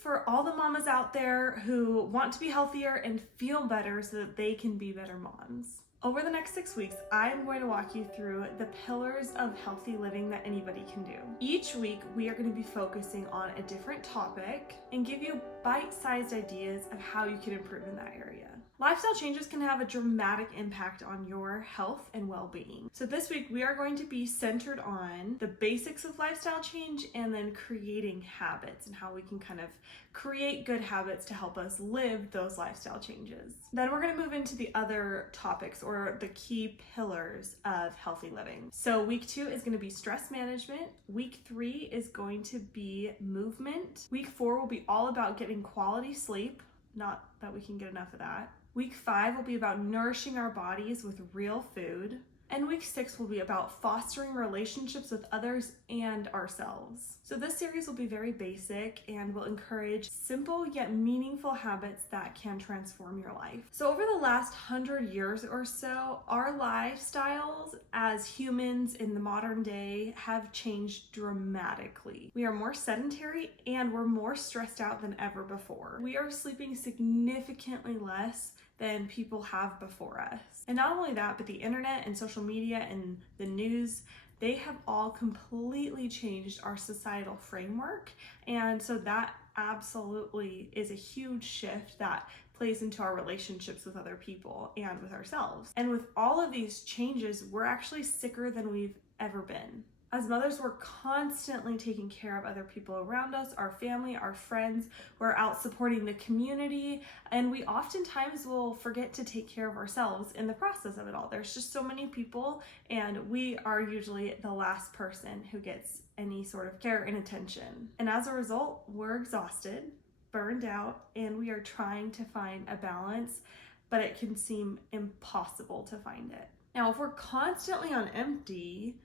for all the mamas out there who want to be healthier and feel better so that they can be better moms. Over the next 6 weeks, I'm going to walk you through the pillars of healthy living that anybody can do. Each week, we are going to be focusing on a different topic and give you bite-sized ideas of how you can improve in that area. Lifestyle changes can have a dramatic impact on your health and well-being. So this week, we are going to be centered on the basics of lifestyle change and then creating habits and how we can kind of create good habits to help us live those lifestyle changes. Then we're going to move into the other topics or the key pillars of healthy living. So week 2 is going to be stress management. Week 3 is going to be movement. Week 4 will be all about getting quality sleep. Not that we can get enough of that. Week 5 will be about nourishing our bodies with real food. And week 6 will be about fostering relationships with others and ourselves. So this series will be very basic and will encourage simple yet meaningful habits that can transform your life. So over the last 100 years or so, our lifestyles as humans in the modern day have changed dramatically. We are more sedentary and we're more stressed out than ever before. We are sleeping significantly less than people have before us. And not only that, but the internet and social media and the news, they have all completely changed our societal framework. And so that absolutely is a huge shift that plays into our relationships with other people and with ourselves. And with all of these changes, we're actually sicker than we've ever been. As mothers, we're constantly taking care of other people around us, our family, our friends. We're out supporting the community, and we oftentimes will forget to take care of ourselves in the process of it all. There's just so many people, and we are usually the last person who gets any sort of care and attention. And as a result, we're exhausted, burned out, and we are trying to find a balance, but it can seem impossible to find it. Now, if we're constantly on empty,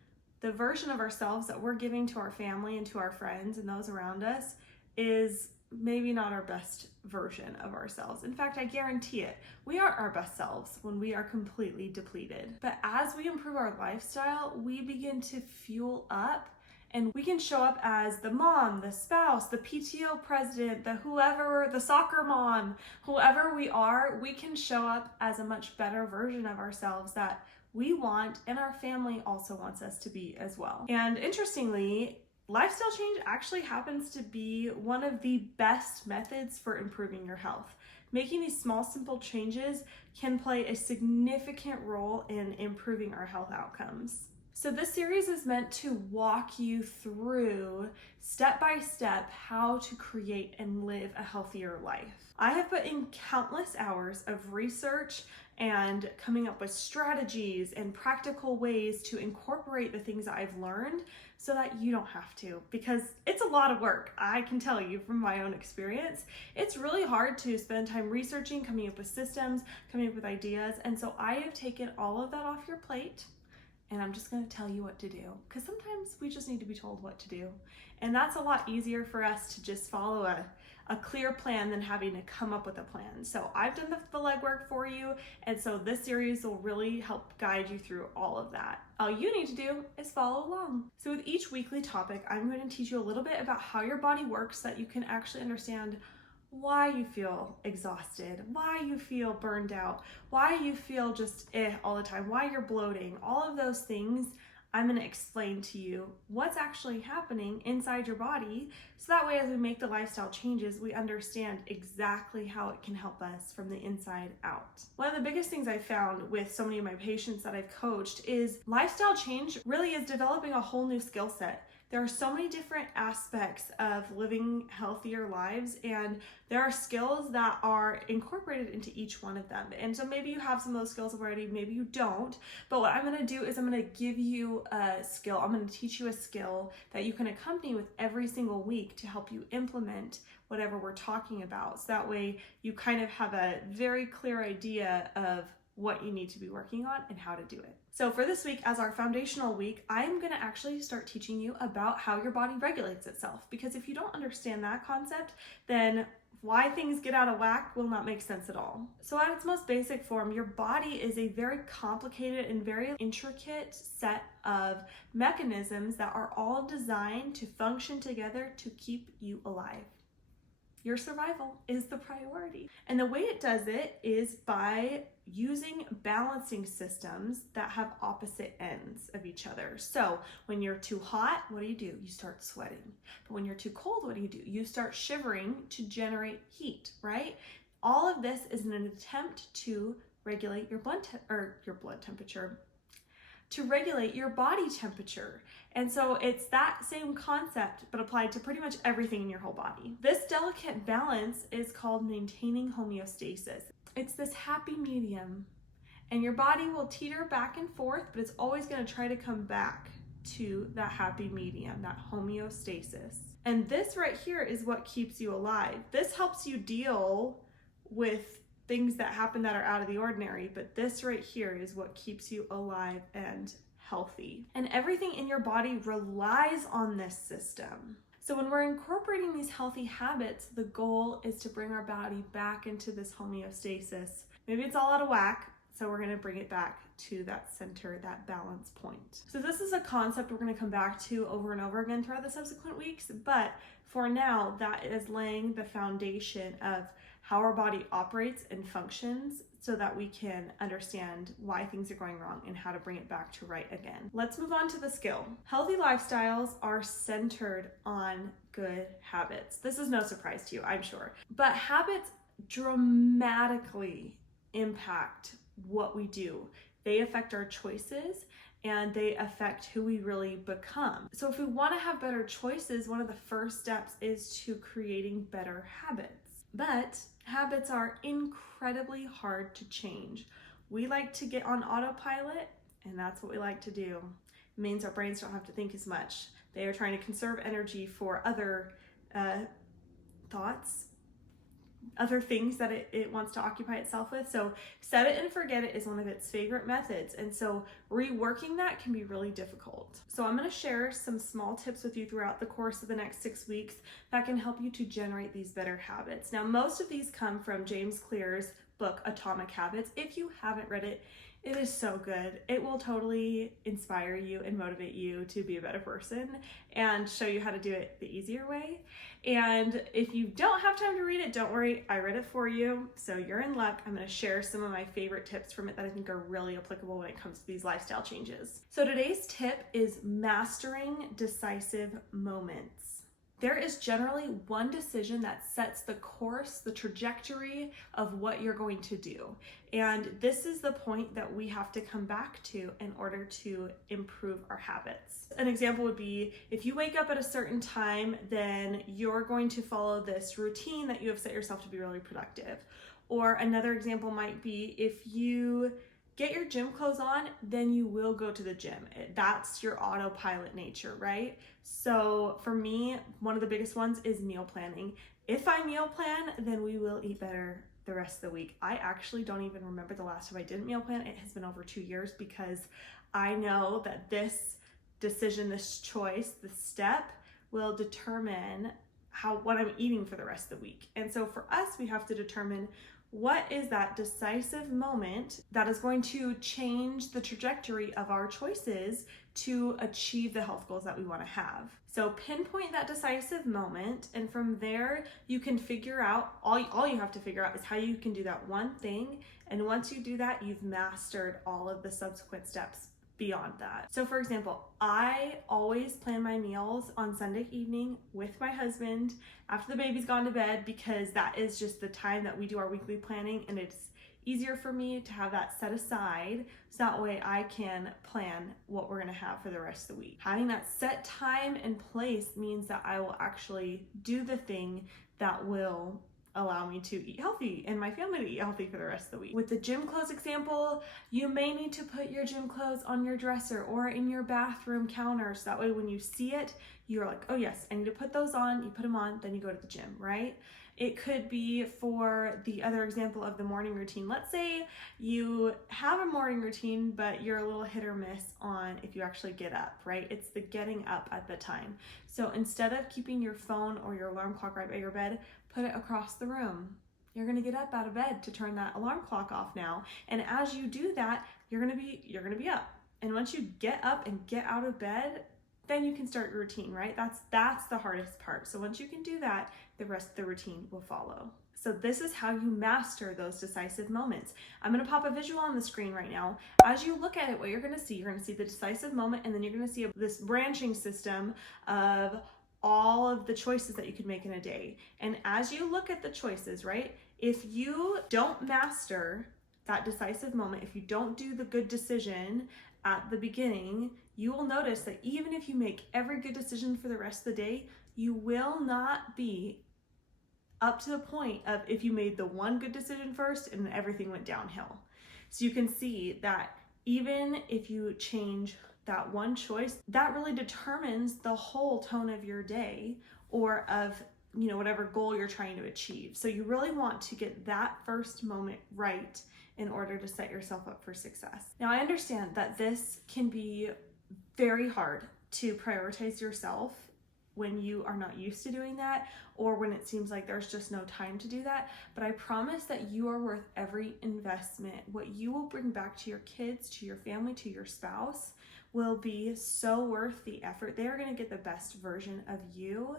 the version of ourselves that we're giving to our family and to our friends and those around us is maybe not our best version of ourselves. In fact, I guarantee it, we are our best selves when we are completely depleted. But as we improve our lifestyle, we begin to fuel up and we can show up as the mom, the spouse, the PTO president, the whoever, the soccer mom, whoever we are, we can show up as a much better version of ourselves that we want and our family also wants us to be as well. And interestingly, lifestyle change actually happens to be one of the best methods for improving your health. Making these small, simple changes can play a significant role in improving our health outcomes. So this series is meant to walk you through step by step how to create and live a healthier life. I have put in countless hours of research and coming up with strategies and practical ways to incorporate the things that I've learned so that you don't have to, because it's a lot of work. I can tell you from my own experience, it's really hard to spend time researching, coming up with systems, coming up with ideas. And so I have taken all of that off your plate and I'm just going to tell you what to do, because sometimes we just need to be told what to do. And that's a lot easier for us to just follow a clear plan than having to come up with a plan. So I've done the legwork for you, and so this series will really help guide you through all of that. All you need to do is follow along. So with each weekly topic, I'm going to teach you a little bit about how your body works so that you can actually understand why you feel exhausted, why you feel burned out, why you feel just all the time, why you're bloating, all of those things. I'm going to explain to you what's actually happening inside your body, so that way as we make the lifestyle changes, we understand exactly how it can help us from the inside out. One of the biggest things I found with so many of my patients that I've coached is lifestyle change really is developing a whole new skill set. There are so many different aspects of living healthier lives, and there are skills that are incorporated into each one of them. And so maybe you have some of those skills already, maybe you don't, but what I'm going to do is I'm going to give you a skill. I'm going to teach you a skill that you can accompany with every single week to help you implement whatever we're talking about. So that way you kind of have a very clear idea of what you need to be working on and how to do it. So for this week, as our foundational week, I'm going to actually start teaching you about how your body regulates itself. Because if you don't understand that concept, then why things get out of whack will not make sense at all. So at its most basic form, your body is a very complicated and very intricate set of mechanisms that are all designed to function together to keep you alive. Your survival is the priority. And the way it does it is by using balancing systems that have opposite ends of each other. So when you're too hot, what do? You start sweating. But when you're too cold, what do? You start shivering to generate heat, right? All of this is in an attempt to regulate your blood temperature, to regulate your body temperature. And so it's that same concept, but applied to pretty much everything in your whole body. This delicate balance is called maintaining homeostasis. It's this happy medium, and your body will teeter back and forth, but it's always going to try to come back to that happy medium, that homeostasis. And this right here is what keeps you alive. This helps you deal with things that happen that are out of the ordinary, but this right here is what keeps you alive and healthy. And everything in your body relies on this system. So when we're incorporating these healthy habits, the goal is to bring our body back into this homeostasis. Maybe it's all out of whack, so we're gonna bring it back to that center, that balance point. So this is a concept we're gonna come back to over and over again throughout the subsequent weeks, but for now, that is laying the foundation of how our body operates and functions so that we can understand why things are going wrong and how to bring it back to right again. Let's move on to the skill. Healthy lifestyles are centered on good habits. This is no surprise to you, I'm sure. But habits dramatically impact what we do. They affect our choices and they affect who we really become. So if we want to have better choices, one of the first steps is to creating better habits. But habits are incredibly hard to change. We like to get on autopilot, and that's what we like to do. It means our brains don't have to think as much. They are trying to conserve energy for other thoughts, other things that it wants to occupy itself with. So set it and forget it is one of its favorite methods. And so reworking that can be really difficult. So I'm going to share some small tips with you throughout the course of the next 6 weeks that can help you to generate these better habits. Now, most of these come from James Clear's book, Atomic Habits. If you haven't read it, it is so good. It will totally inspire you and motivate you to be a better person and show you how to do it the easier way. And if you don't have time to read it, don't worry, I read it for you, so you're in luck. I'm going to share some of my favorite tips from it that I think are really applicable when it comes to these lifestyle changes. So today's tip is mastering decisive moments. There is generally one decision that sets the course, the trajectory of what you're going to do. And this is the point that we have to come back to in order to improve our habits. An example would be if you wake up at a certain time, then you're going to follow this routine that you have set yourself to be really productive. Or another example might be if you get your gym clothes on, then you will go to the gym. That's your autopilot nature, right? So for me, one of the biggest ones is meal planning. If I meal plan, then we will eat better the rest of the week. I actually don't even remember the last time I didn't meal plan. It has been over 2 years because I know that this decision, this choice, this step will determine what I'm eating for the rest of the week. And so for us, we have to determine what is that decisive moment that is going to change the trajectory of our choices to achieve the health goals that we want to have. So pinpoint that decisive moment, and from there you can figure out, all you have to figure out is how you can do that one thing, and once you do that, you've mastered all of the subsequent steps beyond that. So for example, I always plan my meals on Sunday evening with my husband after the baby's gone to bed, because that is just the time that we do our weekly planning, and it's easier for me to have that set aside so that way I can plan what we're going to have for the rest of the week. Having that set time and place means that I will actually do the thing that will allow me to eat healthy and my family to eat healthy for the rest of the week. With the gym clothes example, you may need to put your gym clothes on your dresser or in your bathroom counter, so that way when you see it, you're like, oh yes, I need to put those on. You put them on, then you go to the gym, right? It could be for the other example of the morning routine. Let's say you have a morning routine, but you're a little hit or miss on if you actually get up, right? It's the getting up at the time. So instead of keeping your phone or your alarm clock right by your bed, put it across the room. You're gonna get up out of bed to turn that alarm clock off now. And as you do that, you're gonna be up. And once you get up and get out of bed, then you can start your routine, right? That's the hardest part. So once you can do that, the rest of the routine will follow. So this is how you master those decisive moments. I'm going to pop a visual on the screen right now. As you look at it, what you're going to see the decisive moment, and then you're going to see this branching system of all of the choices that you could make in a day. And as you look at the choices, right, if you don't master that decisive moment, if you don't do the good decision at the beginning, you will notice that even if you make every good decision for the rest of the day, you will not be up to the point of if you made the one good decision first and then everything went downhill. So you can see that even if you change that one choice, that really determines the whole tone of your day or of whatever goal you're trying to achieve. So you really want to get that first moment right in order to set yourself up for success. Now, I understand that this can be very hard to prioritize yourself when you are not used to doing that, or when it seems like there's just no time to do that. But I promise that you are worth every investment. What you will bring back to your kids, to your family, to your spouse will be so worth the effort. They are going to get the best version of you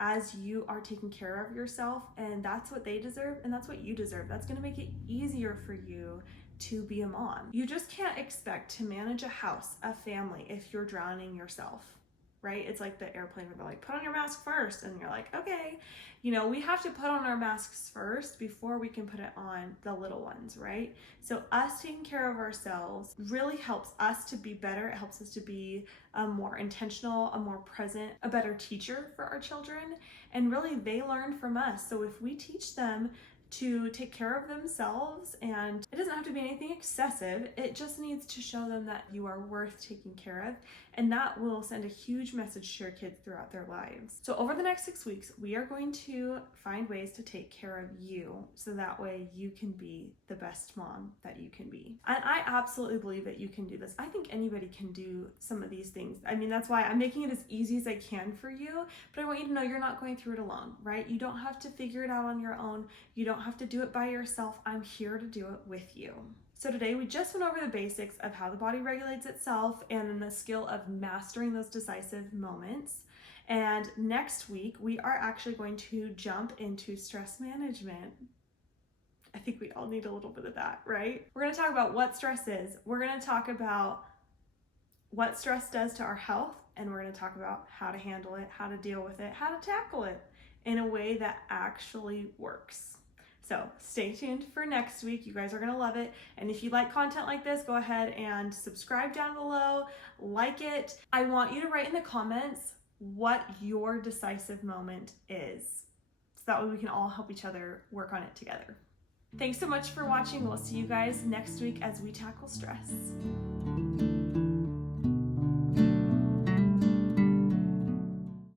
as you are taking care of yourself, and that's what they deserve, and that's what you deserve. That's going to make it easier for you to be a mom. You just can't expect to manage a house, a family, if you're drowning yourself. Right? It's like the airplane where they're like, put on your mask first. And you're like, okay, we have to put on our masks first before we can put it on the little ones, right? So us taking care of ourselves really helps us to be better. It helps us to be more intentional, a more present, a better teacher for our children. And really they learn from us. So if we teach them to take care of themselves, and it doesn't have to be anything excessive, it just needs to show them that you are worth taking care of, and that will send a huge message to your kids throughout their lives. So over the next 6 weeks, we are going to find ways to take care of you so that way you can be the best mom that you can be. And I absolutely believe that you can do this. I think anybody can do some of these things. I mean, that's why I'm making it as easy as I can for you, but I want you to know you're not going through it alone, right? You don't have to figure it out on your own. You don't have to do it by yourself. I'm here to do it with you. So today we just went over the basics of how the body regulates itself and then the skill of mastering those decisive moments. And next week we are actually going to jump into stress management. I think we all need a little bit of that, right? We're going to talk about what stress is. We're going to talk about what stress does to our health, and we're going to talk about how to handle it, how to deal with it, how to tackle it in a way that actually works. So stay tuned for next week. You guys are going to love it. And if you like content like this, go ahead and subscribe down below, like it. I want you to write in the comments what your decisive moment is, so that way we can all help each other work on it together. Thanks so much for watching. We'll see you guys next week as we tackle stress.